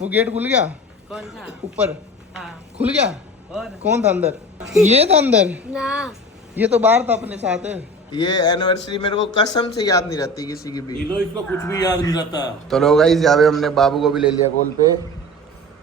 वो गेट खुल गया कौन था? ऊपर? हाँ। खुल गया? और कौन था अंदर? ये था अंदर ना ये तो बाहर था अपने साथ। ये एनिवर्सरी मेरे को कसम से याद नहीं रहती किसी की भी। लो इसको कुछ भी याद नहीं रहता। तो लोग गाइस यहाँ पे हमने बाबू को भी ले लिया कॉल पे।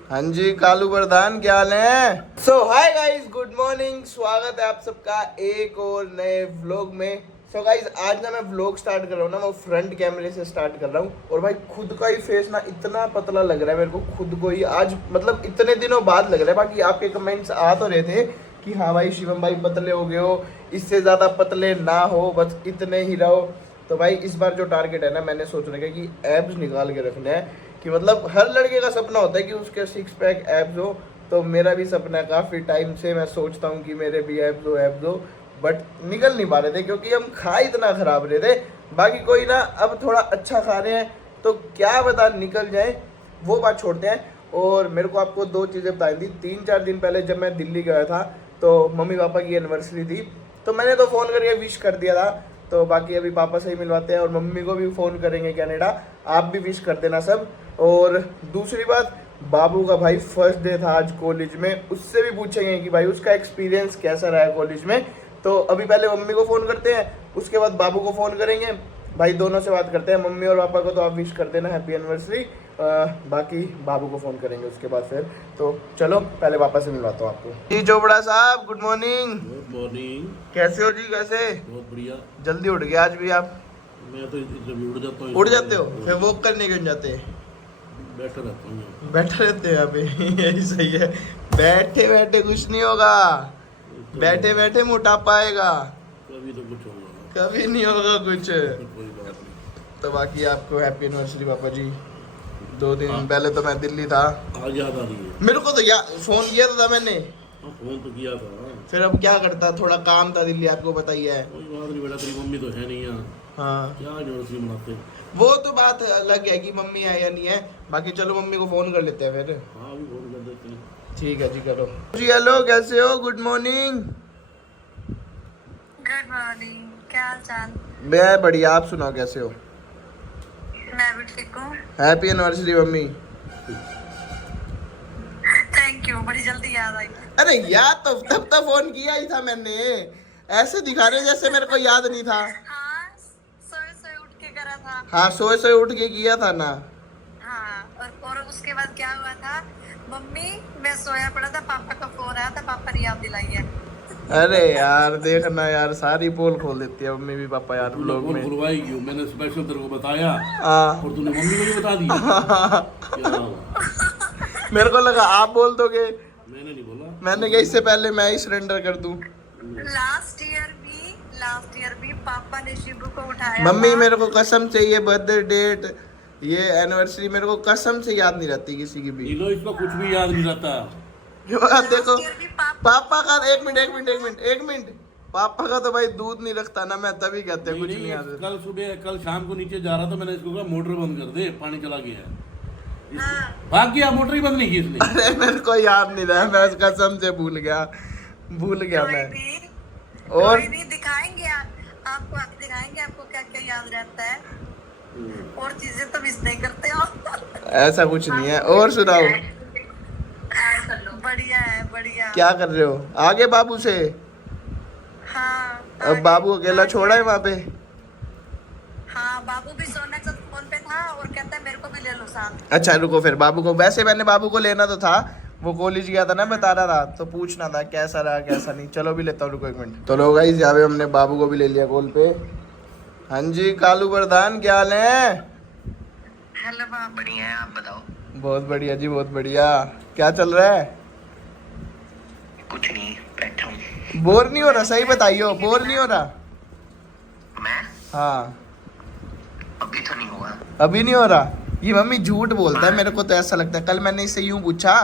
हाँ जी कालू प्रधान क्या हाल है? सो हाय गाइस, गुड मॉर्निंग, स्वागत है आप सबका एक और नए व्लॉग में। सो गाइस आज ना मैं व्लॉग स्टार्ट कर रहा हूँ ना, मैं फ्रंट कैमरे से स्टार्ट कर रहा हूँ। और भाई खुद का ही फेस ना इतना पतला लग रहा है मेरे को, खुद को ही आज मतलब इतने दिनों बाद लग रहा है। बाकी आपके कमेंट्स आ तो रहे थे कि हाँ भाई शिवम भाई पतले हो गए हो, इससे ज़्यादा पतले ना हो, बस इतने ही रहो। तो भाई इस बार जो टारगेट है ना, मैंने सोच रखा है कि एब्स निकाल के रखने हैं। कि मतलब हर लड़के का सपना होता है कि उसके 6 पैक एब्स हो, तो मेरा भी सपना है। काफ़ी टाइम से मैं सोचता हूँ कि मेरे भी एब्स हो, बट निकल नहीं पा रहे थे क्योंकि हम खा इतना खराब रहे थे। बाकी कोई ना, अब थोड़ा अच्छा खा रहे हैं तो क्या बता निकल जाए, वो बात छोड़ते हैं। और मेरे को आपको 2 चीज़ें बताई थी। 3-4 दिन पहले जब मैं दिल्ली गया था तो मम्मी पापा की एनिवर्सरी थी, तो मैंने तो फ़ोन करके विश कर दिया था। तो बाकी अभी पापा से ही मिलवाते हैं और मम्मी को भी फ़ोन करेंगे कनाडा, आप भी विश कर देना सब। और दूसरी बात, बाबू का भाई फर्स्ट डे था आज कॉलेज में, उससे भी पूछेंगे कि भाई उसका एक्सपीरियंस कैसा रहा है कॉलेज में। तो अभी पहले मम्मी को फ़ोन करते हैं, उसके बाद बाबू को फ़ोन करेंगे। भाई दोनों से बात करते हैं, मम्मी और पापा को तो आप विश कर देना हैप्पी एनिवर्सरी, बाकी बाबू को फ़ोन करेंगे उसके बाद फिर। तो चलो पहले पापा से मिलवाता हूँ आपको। जी चोपड़ा साहब गुड मॉर्निंग। Good morning. कैसे हो जी? कैसे? बहुत बढ़िया। जल्दी उठ गए आज भी आप? मैं तो जब उठ जाता हूँ। उठ जाते हो फिर वॉक करने क्यों जाते? बैठा रहता हूँ। बैठे रहते हैं यहाँ पे यही सही है। बैठे बैठे कुछ नहीं होगा, बैठे बैठे मोटापा आएगा, कभी तो कुछ होगा, कभी नहीं होगा कुछ। कोई बात नहीं। तो बाकी आपको हैप्पी एनिवर्सरी पापा जी। 2 दिन हाँ। पहले तो मैं दिल्ली था, आज याद आ रही है। मेरे को तो फ़ोन किया था मैंने, हाँ, फोन तो किया था। फिर अब क्या करता, थोड़ा काम था दिल्ली, आपको बताइए। कोई बात नहीं बेटा, तेरी मम्मी तो है नहीं यहाँ। हाँ क्या एनिवर्सरी मनाते? वो तो बात अलग है कि मम्मी है या नहीं है। बाकी चलो मम्मी को फ़ोन कर लेते हैं फिर। हाँ अभी फोन कर देते हैं। ठीक है जी करो जी। हेलो कैसे हो? Good morning. गुड मॉर्निंग, क्या हाल चाल? मैं बढ़िया, आप सुनाओ कैसे हो? मैं भी ठीक हूँ, happy anniversary mummy. Thank you, बड़ी जल्दी याद आई। अरे याद तो तब तो फोन किया ही था मैंने, ऐसे दिखा रहे जैसे मेरे को याद नहीं था। हाँ, सोए सोए उठ के करा था। हाँ सोए सोए उठ के किया था ना। हाँ, और उसके बाद क्या हुआ था, मम्मी मैं सोया पड़ा था, पापा का फोन आया था, पापा ने याद दिलाई है। अरे यार देखना यार, सारी पोल खोल देती है मम्मी भी पापा यार तूने व्लॉग फोन में। खुलवाई क्यों? मैंने स्पेशल तेरे को बताया हाँ और तूने मम्मी को भी बता दिया। क्या हुआ? मेरे को लगा आप बोल दोगे, मैंने नहीं बोला। मैंने कहा इससे पहले मैं ही सरेंडर कर दूं। लास्ट ईयर भी पापा ने शिबू को उठाया मम्मी था। मेरे को कसम से ये बर्थडे डेट, ये एनिवर्सरी मेरे को कसम से याद नहीं रहती किसी की भी। लो इसको कुछ भी याद नहीं रहता। अब देखो Last year भी पापा का, एक मिनट, पापा का तो भाई दूध नहीं रखता ना मैं, तभी कहते हैं कुछ नहीं याद। कल शाम को नीचे जा रहा था, मैंने इसको कहा मोटर बंद कर दे, पानी चला गया है। हाँ। भाग गया, मोटर ही बंद नहीं की इसने। अरे मेरे को याद नहीं रहा, मैं कसम से भूल गया मैं। और कोई नहीं, दिखाएंगे आपको दिखाएंगे आपको क्या क्या याद रहता है, और चीजें तो मिस नहीं करते हो। ऐसा कुछ नहीं है। और सुनाओ बढ़िया है, बढ़िया। क्या कर रहे हो? आगे बाबू से? हाँ, अब बाबू अकेला छोड़ा है वहाँ पे? हाँ, बाबू भी सोने से फोन पे था और कहता है मेरे को भी ले लो साथ। अच्छा रुको फिर बाबू को, वैसे मैंने बाबू को लेना तो था, वो कॉलेज गया था ना, बता रहा था, तो पूछना था कैसा रहा कैसा नहीं। चलो भी लेता हूँ, रुको 1 मिनट। तो लोग गाइस यहाँ पे हमने बाबू को भी ले लिया कॉल पे। हाँ जी कालू प्रधान क्या हाल है? हेलो बाबू, बढ़िया है, आप बताओ। बहुत बढ़िया जी, बहुत बढ़िया। क्या चल रहा है? कुछ नहीं, बैठा हूँ। बोर नहीं हो रहा? सही बताइयो, बोर नहीं हो रहा? मैं हाँ अभी तो नहीं हुआ। अभी नहीं हो रहा? ये मम्मी झूठ बोलता है, मेरे को तो ऐसा लगता है। कल मैंने इससे यूं पूछा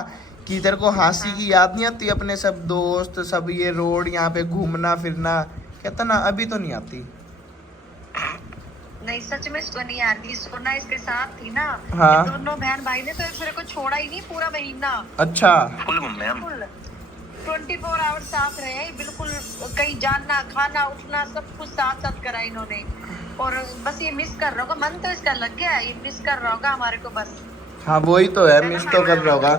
कि तेरे को हंसी की याद नहीं आती अपने सब दोस्त सब, ये रोड यहाँ पे घूमना फिरना? कहता ना अभी तो नहीं आती। नहीं सच में इसको नहीं आती, सोना इसके साथ थी ना। हाँ। ये दोनों बहन भाई ने तो एक दूसरे को छोड़ा ही नहीं पूरा महीना। अच्छा फुल घूमे हम। 24 आवर्स साथ रहे हैं बिल्कुल, कहीं जाना खाना उठना सब कुछ साथ साथ करा इन्होंने। और बस ये मिस कर रहा होगा, मन तो इसका लग गया है, ये मिस कर रहा होगा हमारे को बस। हाँ वही तो है, मिस तो कर रहा होगा।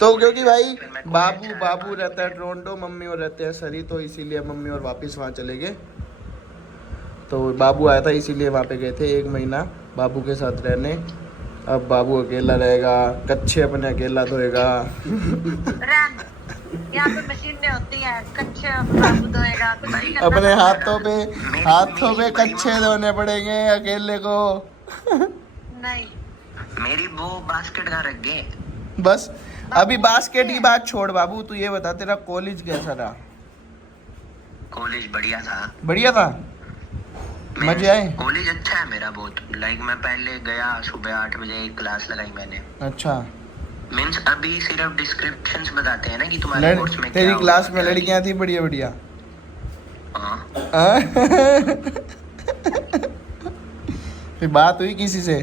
तो क्योंकि भाई बाबू रहता है टोरंटो, मम्मी और रहते हैं सरी, तो इसीलिए मम्मी और वापस वहाँ चले गए। तो बाबू आया था इसीलिए वहाँ पे गए थे 1 महीना बाबू के साथ रहने। अब बाबू अकेला रहेगा, कच्चे अपने अकेला धोएगा। यहाँ पे मशीनें होती हैं, कच्चे बाबू धोएगा, कुछ नहीं करना अपने पड़ेगा। हाथों पे कच्चे धोने पड़ेंगे अकेले को। नहीं, मेरी वो बास्केट कहाँ रख गए? बस अभी बास्केट की बात छोड़ बाबू, तू ये बता तेरा कॉलेज कैसा रहा? कॉलेज बढ़िया था। बढ़िया था, मजे आए? कॉलेज अच्छा है मेरा बहुत। लाइक मैं पहले गया सुबह 8 बजे, एक क्लास लगाई मैंने। अच्छा, मीन्स अभी सिर्फ डिस्क्रिप्शंस बताते हैं ना कि तुम्हारे कोर्स में तेरी क्या क्लास होगा, में क्या लड़कियां थी बढ़िया बढ़िया? नहीं। हाँ, हाँ? फिर बात हुई किसी से?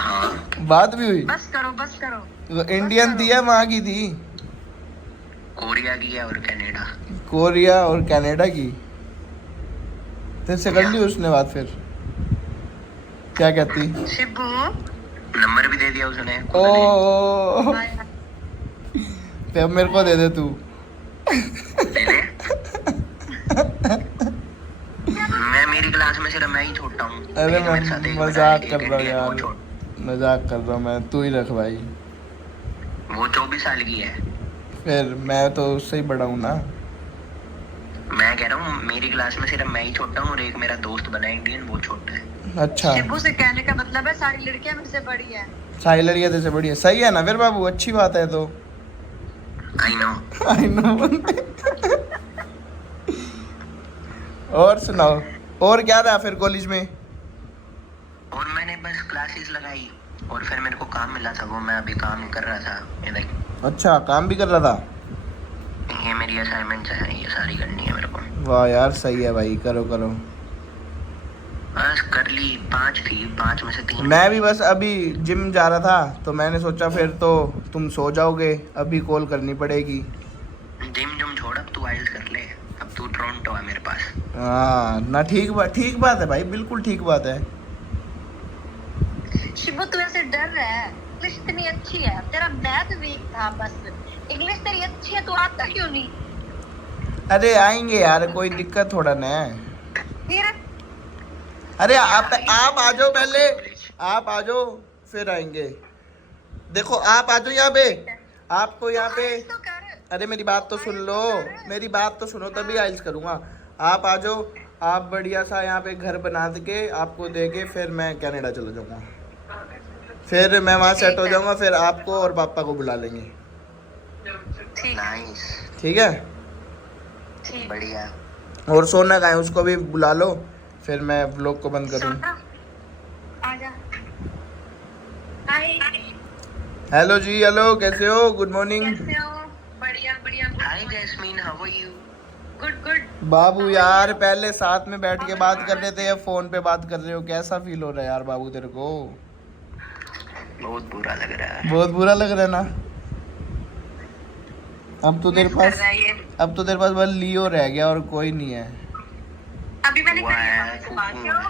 हाँ। बात भी हुई? बस करो। वो इंडियन थी या वहाँ की थी? कोरिया की है और कनाडा। कोरिया और कनाडा की? तेरे से कर ली उसने बात? फिर क्या कहती? शिबू, नंबर भी दे दिया उसने। ओ फिर मेरे को दे दे तू। दे दे। मैं मेरी क्लास में सिर्फ मैं ही छोटा हूँ। अरे लेकिन मेरे साथ मैं एक मजाक बड़ा कर रहा हूँ इंडियन, वो यार, छोड़- मजाक कर रहा हूँ मैं, तू ही रख भाई। वो 24 साल की है। फिर मैं तो उससे ही बड़ा हूँ ना। मैं कह रहा हूँ मेरी क्लास में सिर्फ मैं ही छोटा हूँ और एक मेरा दोस्त बना है इंडियन, वो छोटा है। अच्छा, शिबू से कहने का मतलब है सारी लड़कियां मेरे से बड़ी है। सारी लड़कियां तेरे से बढ़िया? सही है ना फिर बाबू, अच्छी बात है। तो आई नो। I know. और सुनाओ, और क्या रहा फिर कॉलेज में? और मैंने बस क्लासेस लगाई और फिर मेरे को काम मिला था, वो मैं अभी काम कर रहा था। ये देख, अच्छा, काम भी कर रहा था? ये मेरी असाइनमेंट्स हैं, ये सारी करनी है मेरे को। वाह यार, सही है भाई, करो करो। बस कर ली, 5 थी, 5 में से 3। मैं भी बस अभी जिम जा रहा था, तो मैंने सोचा फिर तो तुम सो जाओगे, अभी कॉल करनी पड़ेगी। जिम जुम छोड़, अब तू आइल्स कर ले। अब तू टोरंटो है मेरे पास। हाँ ना, ठीक बात है भाई, बिल्कुल ठीक बात है। शिबू तू ऐसे डर रहा है? इंग्लिश इतनी अच्छी है, तेरा मैथ वीक था बस। इंग्लिश तेरी अच्छी है, तू आता क्यों नहीं? अरे आएंगे यार, कोई दिक्कत थोड़ा ना है। फिर अरे आप आ जाओ पहले, आप आ जाओ फिर आएंगे। देखो आप आ जाओ यहाँ पे, आपको यहाँ पे। आइल्स तो कर। अरे मेरी बात तो सुन लो, मेरी बात तो सुनो, तभी आइल्स करूँगा। आप आ जाओ, आप बढ़िया सा यहाँ पे घर बना के आपको दे के फिर मैं कनाडा चला जाऊँगा। फिर मैं वहाँ सेट हो जाऊँगा, फिर आपको और पापा को बुला लेंगे। ठीक नाइस, ठीक है? ठीक। बढ़िया। और सोना का है, उसको भी बुला लो, फिर मैं व्लॉग को बंद करूँ। सोना, आजा। हाय, हेलो जी, हेलो, कैसे हो? Good morning. कैसे हो? बढ़िया बढ़िया। Hi Jasmine, how are you? Good. बाबू यार, पहले साथ में बैठ के बात कर रहे थे, या फोन पे बात कर रहे हो? कैसा फील हो रहा है यार बाबू तेरे को? बहुत बुरा लग रहा है। बहुत बुरा लग रहा है ना? अब तो तेरे मिस कर पास रहा है ये। बस लियो रह गया और कोई नहीं है। अभी मैंने हुआ करी है, है से बात। फूफू क्यों? है।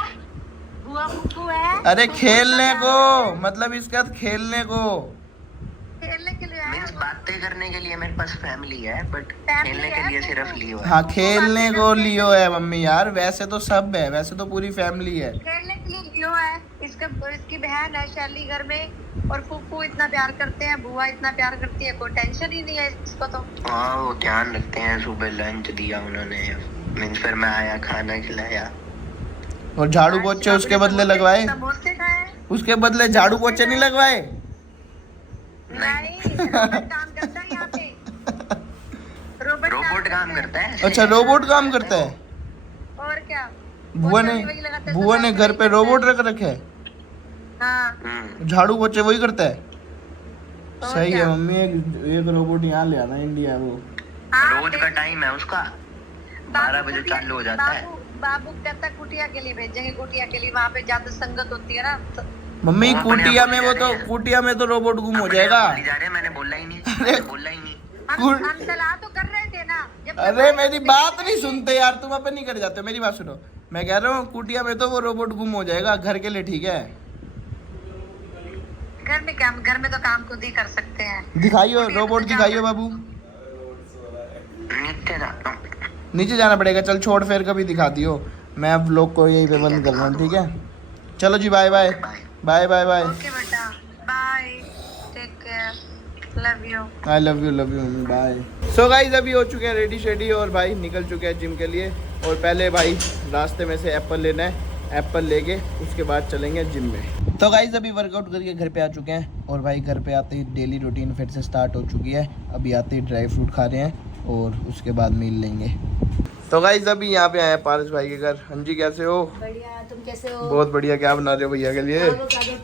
बुआ फूफू है। अरे फूफू खेलने का को, क्या है? मतलब इसका खेलने को। खेलने के लिए आया मीन्स है। बातें करने के लिए मेरे पास फैमिली है, बट Family खेलने के है, लिए तो सिर्फ लियो है। हाँ, खेलने को लियो है मम्मी यार, वैसे तो सब है, वैसे तो पूरी फैमिली है। खेलने के लिए लियो है। इसकी बहन है शैली घर में, और फूफू इतना प्यार करते हैं, बुआ इतना प्यार करती है, कोई टेंशन ही नहीं है इसको तो। हाँ, वो ध्यान रखते हैं। सुबह लंच दिया उन्होंने, मीन्स फिर मैं आया, खाना खिलाया। और झाड़ू पोछे उसके बदले लगवाए? समोसे खाए? उसके बदले झाड़ू पोछे नहीं लगवाए? नहीं, रोबोट काम करता है यहाँ पे। रोबोट काम करता है। अच्छा, रोबोट काम करता है। और क्या? बुआ ने वही लगाता है, बुआ ने घर पे रोबोट रख रखे है, हाँ। झाड़ू पोछे वही करता है। और सही है क्या? मम्मी, एक रोबोट यहाँ ले आना इंडिया। वो हाँ, रोज का टाइम है उसका, 12 बजे चालू हो जाता है। बाबू कहता है कुटिया के लिए भेजेंगे, कुटिया के लिए, वहाँ पे ज्यादा संगत होती है ना तो। मम्मी वो अपने कुटिया आप में, बोली वो जा तो रही है। कुटिया में तो रोबोट गुम हो अपने जाएगा। आप बोली जा रहे हैं, मैंने बोला ही नहीं, मैंने बोला ही नहीं। हम सलाह तो कर रहे थे ना जब। अरे मेरी बात नहीं सुनते यार, तुम अपन नहीं कर जाते, मेरी बात सुनो। मैं कह रहा हूँ कुटिया में तो वो रोबोट गुम हो जाएगा, घर के लिए ठीक है। घर में काम, घर में तो काम खुद ही कर सकते हैं। दिखाइयो रोबोट, दिखाइयो बाबू। नीचे जाता हूँ। नीचे जाना पड़ेगा, चल छोड़, फिर कभी दिखा दियो। मैं अब व्लॉग को यहीं पे बंद कर रहा हूँ, ठीक है? चलो जी, bye bye bye bye bye. Okay बेटा, bye, take care, love you. I love you mummy, bye. So guys अभी हो चुके हैं रेडी शेडी और भाई निकल चुके हैं जिम के लिए। और पहले भाई रास्ते में से एप्पल लेना है, एप्पल लेके उसके बाद चलेंगे जिम में। तो गाइस अभी वर्कआउट करके घर पे आ चुके हैं और भाई घर पे आते ही डेली रूटीन फिर से स्टार्ट हो चुकी है। अभी आते ही ड्राई फ्रूट खा रहे हैं और उसके बाद मील लेंगे। तो गाइस अभी यहाँ पे आए हैं पारस भाई के घर। हाँ जी, कैसे हो? बढ़िया, तुम कैसे हो? बहुत बढ़िया। क्या बना रहे हो भैया के लिए?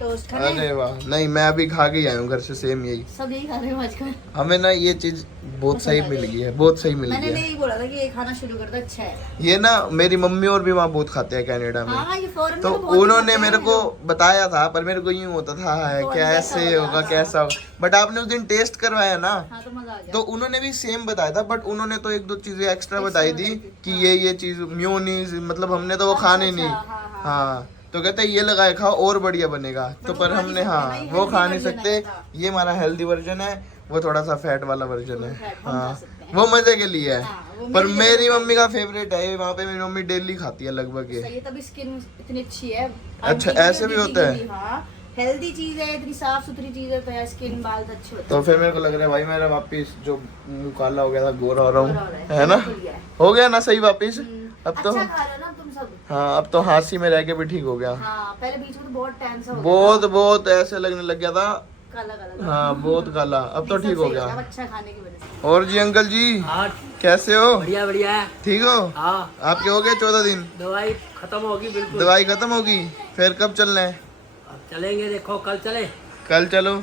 टोस्ट खाने? अरे वाह, नहीं मैं अभी खा के ही आया हूँ घर से, सेम यही। सब यही खा रहे हो आजकल? हमें ना ये चीज बहुत सही मिल गई है, बहुत सही मिल मैंने गई है। नहीं बोला था कि ये खाना शुरू कर दो, अच्छा है। ये ना मेरी मम्मी और भी वहाँ बहुत खाते हैं कनाडा में। हाँ, ये फॉरेन तो में बहुत उन्होंने खाते मेरे हैं को लोग। बताया था, पर मेरे को यूं होता था है तो क्या कैसा ऐसे होगा? होगा, कैसा होगा। बट आपने उस दिन टेस्ट करवाया ना, हाँ, तो मजा आ गया। तो उन्होंने भी सेम बताया था, बट उन्होंने तो एक दो चीजें एक्स्ट्रा Extra बताई थी बताई थी, कि हाँ। ये चीज म्योनीज, मतलब हमने तो वो अच्छा, खाने अच्छा, नहीं। हाँ, हाँ, तो कहते हैं ये लगाए खाओ और बढ़िया बनेगा। तो वो पर खा नहीं हमने सकते हाँ ना, ये वो खा healthy नहीं version सकते। है इसका। ये हमारा हेल्दी वर्जन है, वो थोड़ा सा फैट वाला वर्जन है। fat, हम खा हाँ, सकते हैं। वो मजे के लिए है। हाँ, वो पर मेरी मेरी जगह मम्मी का फेवरेट है, वहाँ पे मेरी मम्मी डेली खाती है लगभग ये। सही है, तभी स्किन इतनी अच्छी है। अच्छा, ऐसे भी होता है? हाँ, हेल्दी चीज है, इतनी साफ सुथरी चीज है, तो स्किन बाल तो अच्छे होते तो फिर मेरे को लग रहा है भाई मेरा वापिस जो मुंह काला हो गया था, गोरा हो रहा गोरा हो हूँ, रहा है, है ना? खुल गया है। हो गया ना सही वापिस? अब तो अच्छा खा रहे हो ना तुम सब? हाँ, अब तो हांसी में रह के भी ठीक हो गया। हाँ, पहले बीच में तो बहुत टेंशन हो गया बहुत बहुत ऐसे लगने लग गया था। था। काला काला हाँ, बहुत काला। अब तो नहीं, ठीक सब हो सही गया। अब अच्छा खाने की वजह से। और जी अंकल जी, हाँ, कैसे हो? बढ़िया बढ़िया। ठीक हो? हाँ, आपके हो गए 14 दिन? दवाई खत्म होगी बिल्कुल। दवाई खत्म होगी? फिर कब चलना है? अब चलेंगे, देखो कल चले। कल चलो,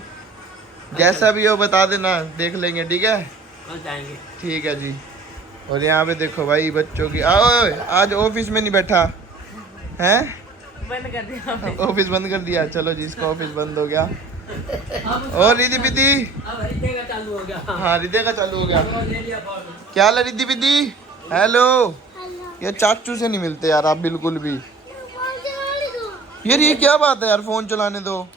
जैसा भी हो बता देना, देख लेंगे, ठीक है? कल जाएंगे। ठीक है जी। और यहाँ पे देखो भाई बच्चों की आज ऑफिस में नहीं बैठा हैं? बंद कर दिया। ऑफिस बंद कर दिया। चलो जी, इसका ऑफिस बंद हो गया। और रिद्धि पिद्धि? अब हरिते का चालू हो गया। हाँ, रिद्धि का चालू हो गया। तो ले लिया फॉर्म। क्या हाल है रिद्धि पिद्धि? हेलो। ये चाचू से नहीं मिलते यार आप बिल्कुल भी। यार ये क्या बात है यार, फोन चलाने दो।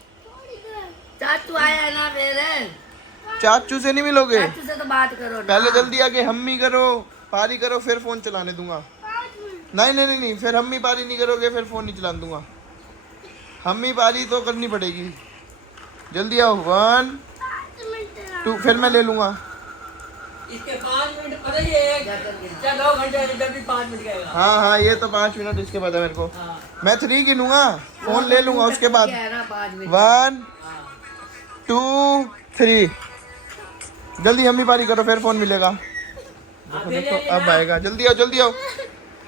चाचू आया है ना मेरे, चाचू से नहीं मिलोगे? चाचू से तो बात करो ना। पहले जल्दी आके हम्मी करो, पारी करो, फिर फोन चलाने दूंगा। नहीं नहीं नहीं नहीं, फिर हम्मी पारी नहीं करोगे फिर फोन नहीं चलाने दूंगा। हम्मी पारी तो करनी पड़ेगी। जल्दी आओ। 1 2, फिर मैं ले लूंगा। इसके 5 मिनट पता ही है, क्या 2 घंटे इधर भी 5 मिनट गएगा। हाँ हाँ, ये तो 5 मिनट इसके बाद है मेरे को। हाँ, मैं 3 गिनूंगा, फोन ले लूंगा उसके बाद। क्या है ना 5 मिनट। 1 2 3, जल्दी हम्मी पारी करो, फिर फोन मिलेगा। देखो ले देखो, लेना। अब आएगा। जल्दी आओ जल्दी आओ।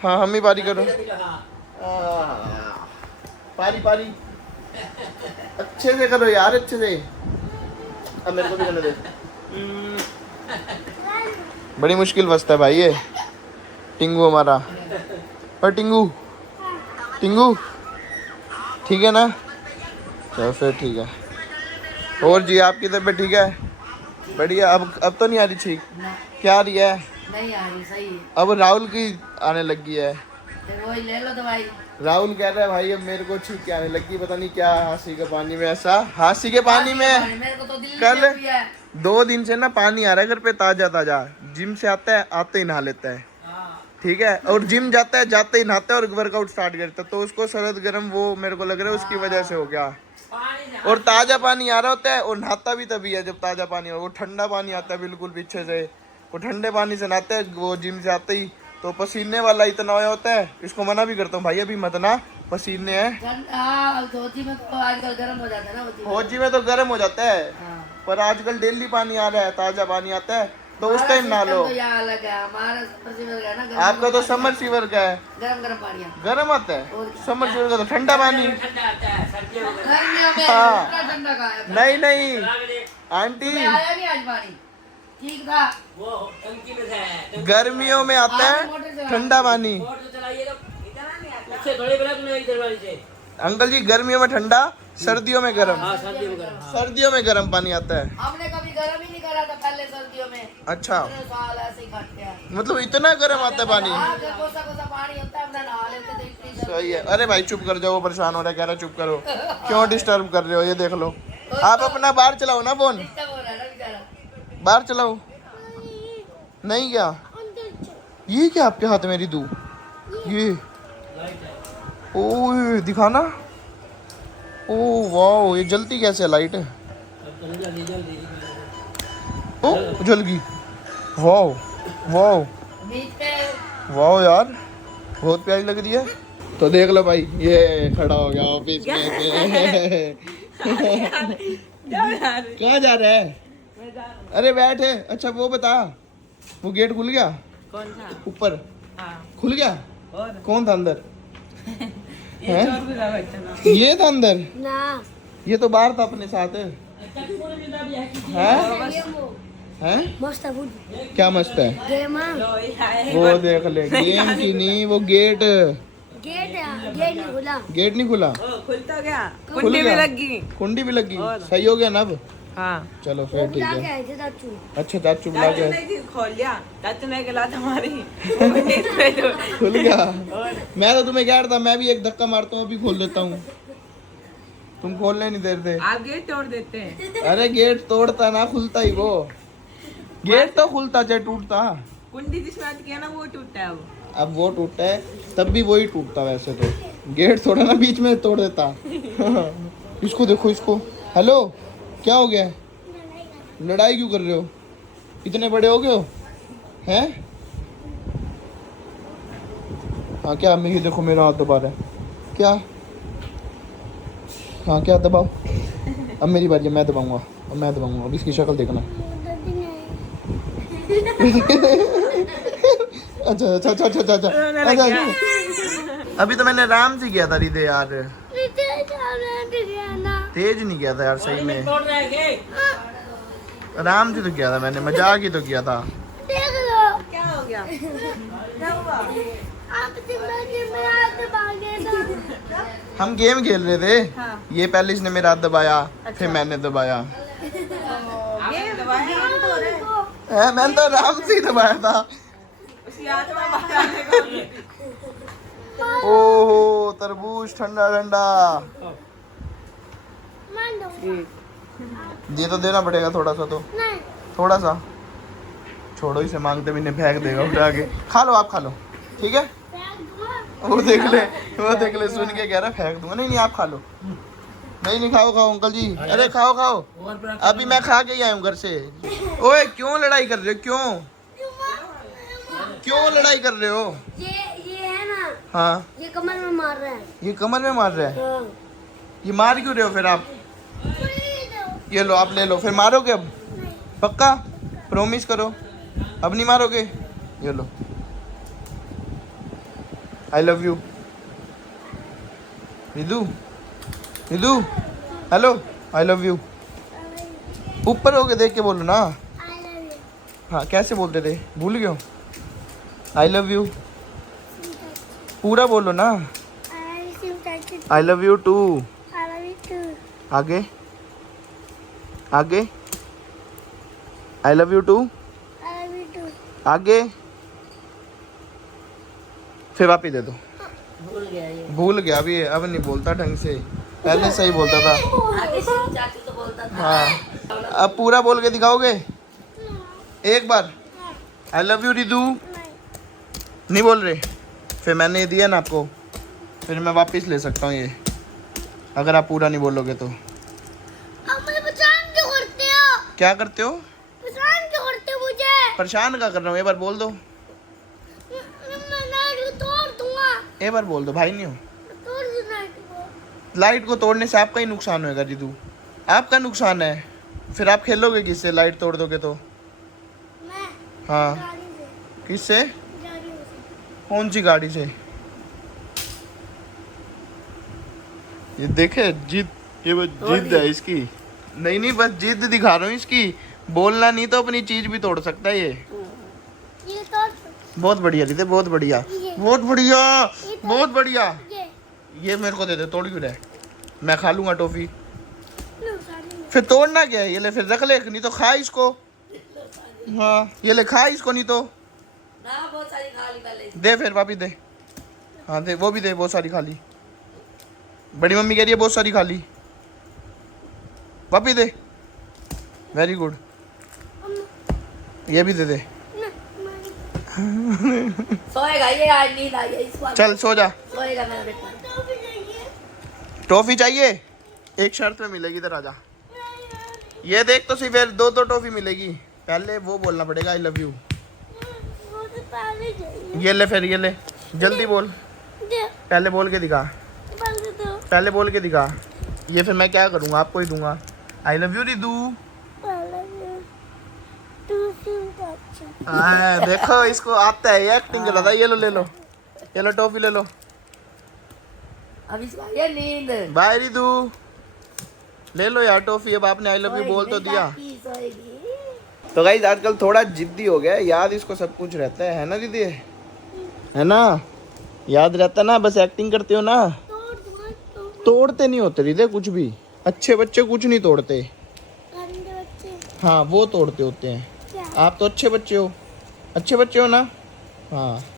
हाँ, हम्मी पारी करो। हाँ। पारी पारी अच्छे से करो यार, अच्छे से। अब मेरे को भी करने दे। बड़ी मुश्किल बसता है भाई ये टिंगू हमारा। पर टिंगू टिंगू ठीक है ना? तो फिर ठीक है। और जी आपकी तबीयत ठीक है? बढ़िया। अब तो नहीं आ रही ठीक? क्या आ रही है? नहीं आ रही, सही है। अब राहुल की आने लगी है। फिर वही ले लो दवाई। राहुल कह रहा है भाई अब मेरे को छींक के आने लगी, पता नहीं क्या हांसी के पानी में, ऐसा हांसी के पानी में। मेरे को तो दिल कल नहीं किया है। 2 दिन से ना पानी आ रहा है घर पे ताजा ताजा। जिम से आता है, आते ही नहा लेता है, ठीक है? और जिम जाता है, जाते ही नहाता है और वर्कआउट स्टार्ट करता है। तो उसको सर्द गर्म वो मेरे को लग रहा है उसकी वजह से हो गया। और ताजा पानी आ रहा होता है और नहाता भी तभी है जब ताजा पानी हो। वो ठंडा पानी आता है बिल्कुल पीछे से, वो ठंडे पानी से नहाते है वो जिम से आते ही। तो पसीने वाला इतना होता है, इसको मना भी करता हूँ भाई अभी मत ना, पसीने हैं। धोती में तो आजकल गर्म हो जाता है ना होती में। फौजी में तो गर्म हो जाता है, हाँ। पर आजकल डेली पानी आ रहा है, ताजा पानी आता है, तो उस टाइम नहा लो। तो यहाँ अलग है, हमारा समर सीवर का है ना, गर्म आपका तो समर सीवर का है, गरम गरम पानी है। गर्म आता है। समर सीवर का तो ठंडा पानी। ठंडा आता है सर्दियों में। गर्मियों में हाँ। इतना ठंडा का आया था। नहीं नहीं लागने आंटी, आया नहीं आज पानी, ठीक था। वो टंकी में से है। गर्मियों में आता है ठंडा पानी। मोटर चलाइए तो इतना नहीं आता। उससे थोड़ी बड़ा तुमने इधर वाली से। अंकल जी गर्मियों में ठंडा, सर्दियों में गर्म। हाँ, सर्दियों में गर्म। सर्दियों में गर्म पानी आता है। हमने कभी गर्म ही नहीं करा था पहले सर्दियों में। अच्छा, इतने साल ऐसे ही काटते हैं। मतलब इतना गर्म आता है पानी? हाँ, जब कोसा कोसा पानी होता है अपना नहा लेते थे इतनी गर्मी। सही है। अरे भाई चुप कर जाओ, वो परेशान हो रहा है, कह रहा है चुप करो। क्यों डिस्टर्ब कर रहे हो? ये देख लो, आप अपना बाहर चलाओ ना फोन, डिस्टर्ब हो रहा है ना बेचारा। बाहर चलाओ। नहीं क्या ये क्या आपके हाथ में रिदू, ये ओह दिखाना। ओह वाह, ये जलती कैसे है लाइट? ओ जल गई। वाह वाह बीच पे वाह यार, बहुत प्यारी लग रही है। तो देख लो भाई, ये खड़ा हो गया ऑफिस में। कहाँ जा रहा है? अरे बैठ है। अच्छा वो बता, वो गेट खुल गया? कौन था? ऊपर हाँ। खुल गया? और कौन था अंदर? ये हैं? चोर गुजरा बैठा ना। ये था अंदर? ना ये तो बाहर था अपने साथ है। हैं? मस्त है फूड क्या मस्त है? गेम है। लो ये आए। वो देख ले, गेम की नहीं, वो गेट। गेट है, गेट नहीं खुला। गेट नहीं खुला? ओ, खुल तो गया, खुल कुंडी भी गया? लग गई। कुंडी भी लगी? और? सही हो गया ना अब? हाँ। चलो वो फिर ठीक बुला के है। आए थे चाचू। अच्छा चाचू बुला चाचू के ने की खोल लिया, चाचू ने गिला हमारी इसमें तो। खुल गया? मैं तो तुम्हें कह रहा था, मैं भी एक धक्का मारता हूँ, अभी खोल देता हूँ। तुम खोलने नहीं दे रहे थे। आप गेट तोड़ देते हैं। अरे गेट तोड़ता ना, खुलता ही वो। गेट तो खुलता चाहे टूटता। कुंडी जिसमें आज किया ना वो टूटा है अब वो टूटा है, तब भी वही टूटता वैसे तो। गेट थोड़ा ना बीच में तोड़ देता। इसको देखो इसको। हेलो, क्या हो गया? लड़ाई क्यों कर रहे हो? इतने बड़े हो गए हो हैं? हाँ क्या? मैं ये देखो मेरा हाथ दबा रहा है क्या? हाँ क्या दबाओ? अब मेरी बारी है, मैं दबाऊंगा, अब मैं दबाऊंगा। अब इसकी शक्ल देखना। अच्छा अच्छा अच्छा अच्छा अच्छा अच्छा। अभी तो मैंने आराम से किया था रिदे यार, तेज नहीं किया था यार, सही में तोड़ रहा है गेट। आराम से तो किया था मैंने, मजाक ही तो किया था। क्या हो गया? क्या हुआ? हम गेम खेल रहे थे। हाँ। ये पहले इसने मेरा हाथ दबाया, फिर मैंने दबाया। ये दबाया है, मैंने तो आराम से ही दबाया था। उसकी हाथ में बाहर आने को। ओहो तरबूज ठंडा ठंडा। ये तो देना पड़ेगा थोड़ा सा, तो थोड़ा सा छोड़ो, इसे मांगते भी नहीं, फेंक देगा उठा के। खा लो, आप खा लो, ठीक है? वो देख ले, वो देख ले, सुन के कह रहा फेंक दूंगा। नहीं नहीं आप खा लो। नहीं नहीं खाओ खाओ अंकल जी, अरे खाओ खाओ, अभी मैं खा के ही आया हूँ घर से। ओए क्यों लड़ाई कर रहे हो? क्यों क्यों लड़ाई कर रहे हो? ये है ना, हाँ ये कमर में मार रहा है। ये कमर में मार रहा है। हाँ। ये मार क्यों रहे हो फिर आप? ये लो आप ले लो, फिर मारोगे अब? पक्का प्रॉमिस करो, अब नहीं मारोगे? ये लो, I love you. Ridu Ridu hello, I love you. ऊपर होके देख के बोलो ना। हाँ कैसे बोलते थे, भूल गए हो? आई लव यू पूरा बोलो ना। I love you too. आगे आगे, आई लव यू टू। आगे, फिर वापस दे दो। भूल गया ये। भूल गया अभी, अब नहीं बोलता ढंग से, पहले सही बोलता था। आगे से चाचू तो बोलता था। हाँ अब पूरा बोल के दिखाओगे एक बार? आई लव यू रिदू। नहीं बोल रहे? फिर मैंने ये दिया ना आपको, फिर मैं वापस ले सकता हूँ ये, अगर आप पूरा नहीं बोलोगे तो। क्या करते हो? परेशान क्या कर रहा हूँ? एक बार बोल दो, एक बार बोल दो, भाई नहीं हो? लाइट को तोड़ने से आपका ही नुकसान होगा रिदू, आपका नुकसान है। फिर आप खेलोगे किससे लाइट तोड़ दोगे तो? हाँ किससे? कौन सी गाड़ी से? ये देखे जिद, ये बस जिद है इसकी। नहीं नहीं बस जिद दिखा रहा हूँ इसकी, बोलना नहीं तो अपनी चीज भी तोड़ सकता है ये। बहुत बढ़िया रिदे, बहुत बढ़िया, बहुत बढ़िया, बहुत बढ़िया। ये मेरे को दे दे, तोड़ क्यों रहे? मैं खा लूंगा टॉफी। फिर तोड़ना क्या है? ये ले, फिर रख ले, नहीं तो खा इसको। हाँ ये ले, खा इसको, नहीं तो ना बहुत सारी खा ली पहले। दे, फिर वापिस दे। हाँ दे, वो भी दे, बहुत सारी खा ली। बड़ी मम्मी कह रही है बहुत सारी खा ली। वापी दे, वेरी गुड। ये भी दे दे। सोएगा ये, आज नींद आई है इस बार। चल सो जा। सोएगा मेरा बेटा। टॉफी चाहिए? एक शर्त में मिलेगी, इधर आजा। ये देख तो सी, फिर दो टॉफी मिलेगी। पहले वो बोलना पड़ेगा आई लव यू। ये ले, फिर ये ले, जल्दी बोल। पहले बोल के दिखा, पहले बोल के दिखा। ये फिर मैं क्या करूँगा, आपको ही दूंगा। I love you Ridu. हाँ, देखो इसको आता है, ये एक्टिंग कर रहा था। ये लो, ले लो, ये लो टॉफी ले लो। अब इसको आई है नींद। बाय रिदू, ले लो यार टॉफी। अब आपने आई लव यू बोल तो दिया। सोएगी। तो गाइस आजकल थोड़ा जिद्दी हो गया है, याद इसको सब कुछ रहता है ना दीदी? है ना, याद रहता ना, बस एक्टिंग करते हो ना। तोड़ते नहीं होते दीदी कुछ भी, अच्छे बच्चे कुछ नहीं तोड़ते। हाँ वो तोड़ते होते हैं। आप तो अच्छे बच्चे हो, अच्छे बच्चे हो ना। हाँ